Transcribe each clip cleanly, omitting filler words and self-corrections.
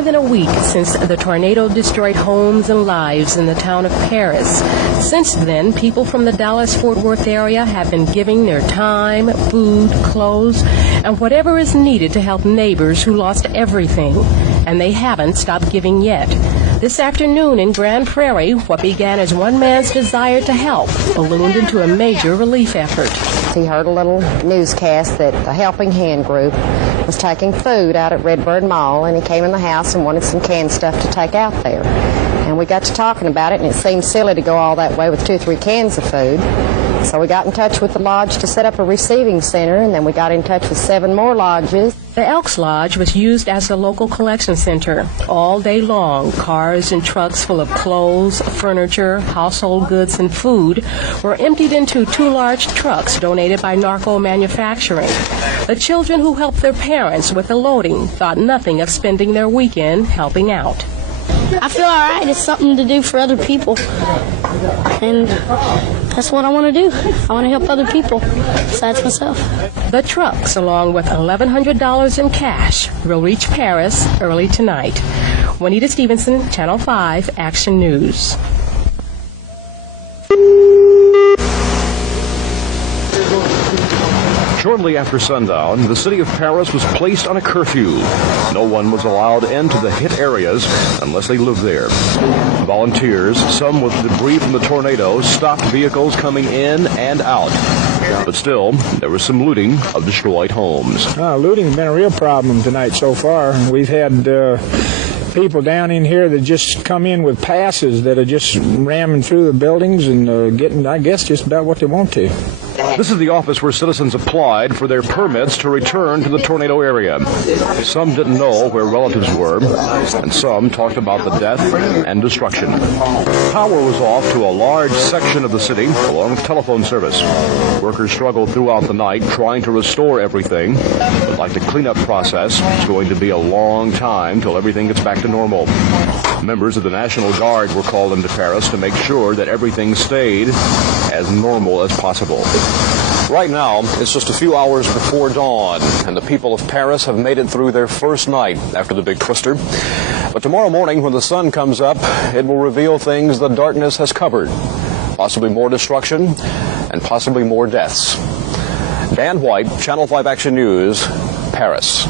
more than a week since the tornado destroyed homes and lives in the town of Paris. Since then, people from the Dallas-Fort Worth area have been giving their time, food, clothes, and whatever is needed to help neighbors who lost everything. And they haven't stopped giving yet. This afternoon in Grand Prairie, what began as one man's desire to help ballooned into a major relief effort. He heard a little newscast that the Helping Hand group was taking food out at Redbird Mall, and he came in the house and wanted some canned stuff to take out there. And we got to talking about it, and it seemed silly to go all that way with 2 or 3 cans of food. So we got in touch with the lodge to set up a receiving center, and then we got in touch with 7 more lodges. The Elks Lodge was used as a local collection center. All day long, cars and trucks full of clothes, furniture, household goods, and food were emptied into 2 large trucks donated by Narco Manufacturing. The children who helped their parents with the loading thought nothing of spending their weekend helping out. I feel all right. It's something to do for other people. And that's what I want to do. I want to help other people besides myself. The trucks, along with $1,100 in cash, will reach Paris early tonight. Juanita Stevenson, Channel 5 Action News. Shortly after sundown, the city of Paris was placed on a curfew. No one was allowed into the hit areas unless they lived there. Volunteers, some with debris from the tornado, stopped vehicles coming in and out. But still, there was some looting of destroyed homes. Looting's been a real problem tonight so far. We've had people down in here that just come in with passes that are just ramming through the buildings and getting, I guess, just about what they want to. This is the office where citizens applied for their permits to return to the tornado area. Some didn't know where relatives were, and some talked about the death and destruction. Power was off to a large section of the city, along with telephone service. Workers struggled throughout the night trying to restore everything, but like the cleanup process, it's going to be a long time till everything gets back to normal. Members of the National Guard were called into Paris to make sure that everything stayed as normal as possible. Right now, it's just a few hours before dawn, and the people of Paris have made it through their first night after the big twister. But tomorrow morning, when the sun comes up, it will reveal things the darkness has covered. Possibly more destruction, and possibly more deaths. Dan White, Channel 5 Action News, Paris.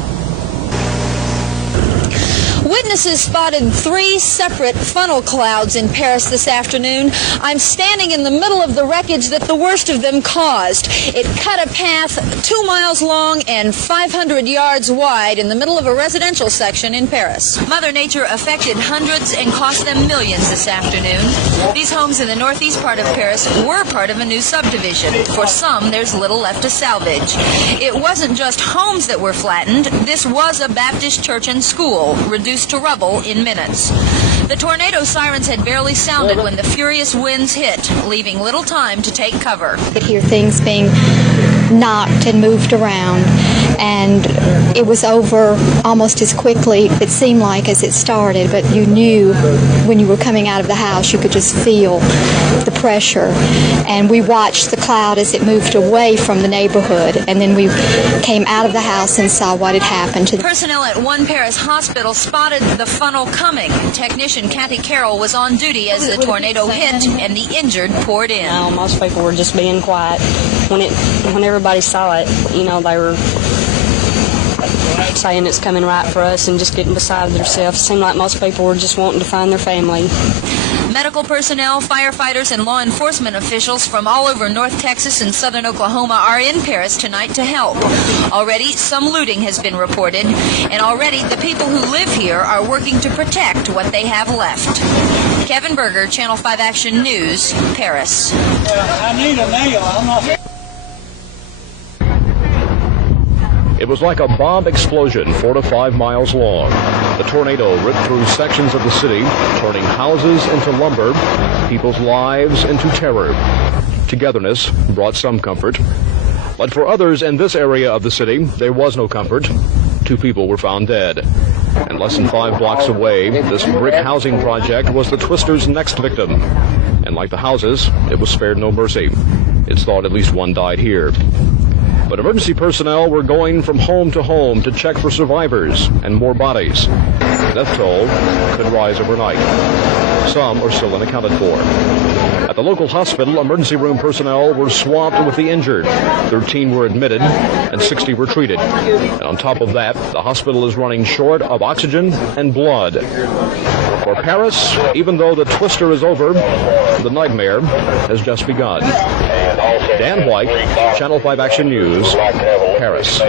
Witnesses spotted 3 separate funnel clouds in Paris this afternoon. I'm standing in the middle of the wreckage that the worst of them caused. It cut a path 2 miles long and 500 yards wide in the middle of a residential section in Paris. Mother Nature affected hundreds and cost them millions this afternoon. These homes in the northeast part of Paris were part of a new subdivision. For some, there's little left to salvage. It wasn't just homes that were flattened. This was a Baptist church and school, reduced to rubble in minutes. The tornado sirens had barely sounded when the furious winds hit, leaving little time to take cover. You could hear things being knocked and moved around, and it was over almost as quickly, it seemed like, as it started, but you knew when you were coming out of the house, you could just feel the pressure. And we watched the cloud as it moved away from the neighborhood, and then we came out of the house and saw what had happened to Personnel at one Paris hospital spotted the funnel coming. Technician Kathy Carroll was on duty as the tornado hit and the injured poured in. Most people were just being quiet. When everybody saw it, they were saying it's coming right for us and just getting beside themselves. It seemed like most people were just wanting to find their family. Medical personnel, firefighters, and law enforcement officials from all over North Texas and southern Oklahoma are in Paris tonight to help. Already, some looting has been reported, and already the people who live here are working to protect what they have left. Kevin Berger, Channel 5 Action News, Paris. I need a nail. I'm not... It was like a bomb explosion 4 to 5 miles long. The tornado ripped through sections of the city, turning houses into lumber, people's lives into terror. Togetherness brought some comfort. But for others in this area of the city, there was no comfort. 2 people were found dead. And less than 5 blocks away, this brick housing project was the twister's next victim. And like the houses, it was spared no mercy. It's thought at least 1 died here. But emergency personnel were going from home to home to check for survivors and more bodies. Death toll could rise overnight. Some are still unaccounted for. At the local hospital, emergency room personnel were swamped with the injured. 13 were admitted and 60 were treated. And on top of that, the hospital is running short of oxygen and blood. For Paris, even though the twister is over, the nightmare has just begun. Dan White, Channel 5 Action News, Paris.